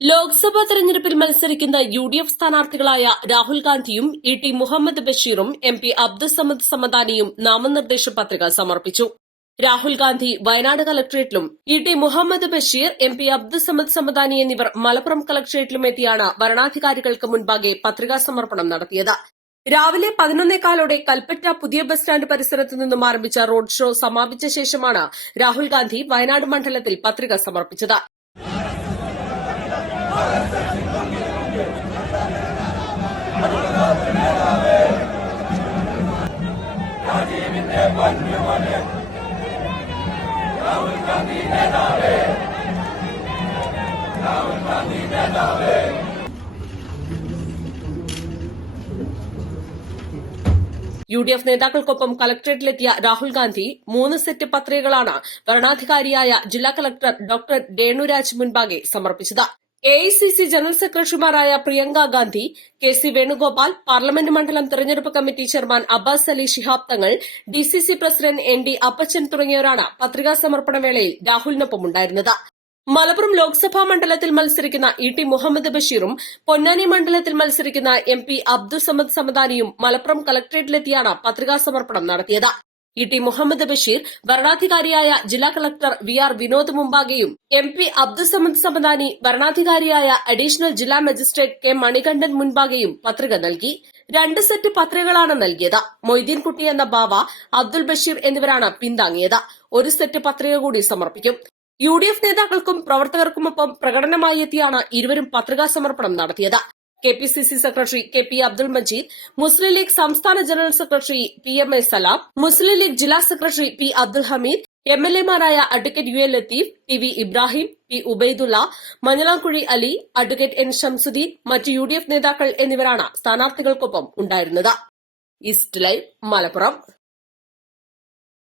ലോക്സഭാ തെരഞ്ഞെടുപ്പിൽ മത്സരിക്കുന്ന യു.ഡി.എഫ് സ്ഥാനാർത്ഥികളായ രാഹുൽ ഗാന്ധിയും ഇ.ടി. മുഹമ്മദ് ബഷീറും എം.പി. അബ്ദുസമദ് സമദാനിയും നാമനിർദ്ദേശ പത്രിക സമർപ്പിച്ചു. രാഹുൽ ഗാന്ധി വയനാട് കളക്ടറേറ്റിലും ഇ.ടി. മുഹമ്മദ് ബഷീർ, എം.പി. അബ്ദുസമദ് സമദാനി എന്നിവർ മലപ്പുറം കളക്ടറേറ്റിലും എത്തിയാണ് വരണാധികാരികൾക്ക് മുൻപാകെ പത്രികാ സമർപ്പണം നടത്തിയത്. രാവിലെ 11:15 കൽപ്പറ്റ പുതിയ ബസ് സ്റ്റാൻഡ് പരിസരത്ത് നിന്നും ആരംഭിച്ച റോഡ് ഷോ സമാപിച്ച ശേഷമാണ് രാഹുൽ ഗാന്ധി വയനാട് മണ്ഡലത്തിൽ പത്രിക സമർപ്പിച്ചത്. യു.ഡി.എഫ് നേതാക്കൾക്കൊപ്പം കളക്ടറേറ്റിലെത്തിയ രാഹുൽ ഗാന്ധി 3 സെറ്റ് പത്രികകളാണ് വരണാധികാരിയായ ജില്ലാ കളക്ടർ ഡോക്ടർ രേണുരാജ് മുൻപാകെ സമർപ്പിച്ചത്. എഐസിസി ജനറൽ സെക്രട്ടറിമാരായ പ്രിയങ്ക ഗാന്ധി, കെ.സി. വേണുഗോപാൽ, പാർലമെന്റ് മണ്ഡലം തെരഞ്ഞെടുപ്പ് committee chairman Abbas Ali Shihab Thangal, DCC president എൻ.ഡി. അപ്പച്ചൻ തുടങ്ങിയവരാണ് പത്രികാ സമർപ്പണ വേളയിൽ രാഹുലിനൊപ്പമുണ്ടായിരുന്നത്. മലപ്പുറം ലോക്സഭാ മണ്ഡലത്തിൽ മത്സരിക്കുന്ന ഇ.ടി. മുഹമ്മദ് ബഷീറും പൊന്നാനി മണ്ഡലത്തിൽ മത്സരിക്കുന്ന എം.പി. അബ്ദുസമദ് സമദാനിയും മലപ്പുറം കളക്ടറേറ്റിലെത്തിയാണ് പത്രികാ സമർപ്പണം നടത്തിയത്. ഇ.ടി. മുഹമ്മദ് ബഷീർ വരണാധികാരിയായ ജില്ലാ കളക്ടർ വി.ആർ. വിനോദ് മുമ്പാകെയും എം.പി. അബ്ദുസമദ് സമദാനി വരണാധികാരിയായ അഡീഷണൽ ജില്ലാ മജിസ്ട്രേറ്റ് കെ. മണികണ്ഠൻ മുൻപാകെയും പത്രിക നൽകി. 2 സെറ്റ് പത്രികകളാണ് നൽകിയത്. മൊയ്തീൻകുട്ടി എന്ന ബാവ, അബ്ദുൽ ബഷീർ എന്നിവരാണ് പിന്താങ്ങിയത്. 1 സെറ്റ് പത്രിക കൂടി സമർപ്പിക്കും. യു.ഡി.എഫ് നേതാക്കൾക്കും പ്രവർത്തകർക്കുമൊപ്പം പ്രകടനമായി എത്തിയാണ് ഇരുവരും പത്രികാ സമർപ്പണം നടത്തിയത്. KPCC secretary KP. Abdul Majeed, Muslim League സംസ്ഥാന general secretary PMA. Salam, Muslim League ജില്ലാ സെക്രട്ടറി പി. അബ്ദുൾ ഹമീദ്, എം.എൽ.എമാരായ advocate UL. Latheef, TV. Ibrahim, P. Ubaidullah, Manjalamkuzhi Ali, advocate N. Shamsuddin, മറ്റ് യു.ഡി.എഫ് നേതാക്കൾ എന്നിവരാണ് സ്ഥാനാർത്ഥികൾക്കൊപ്പം ഉണ്ടായിരുന്നത്. East Live, Malappuram.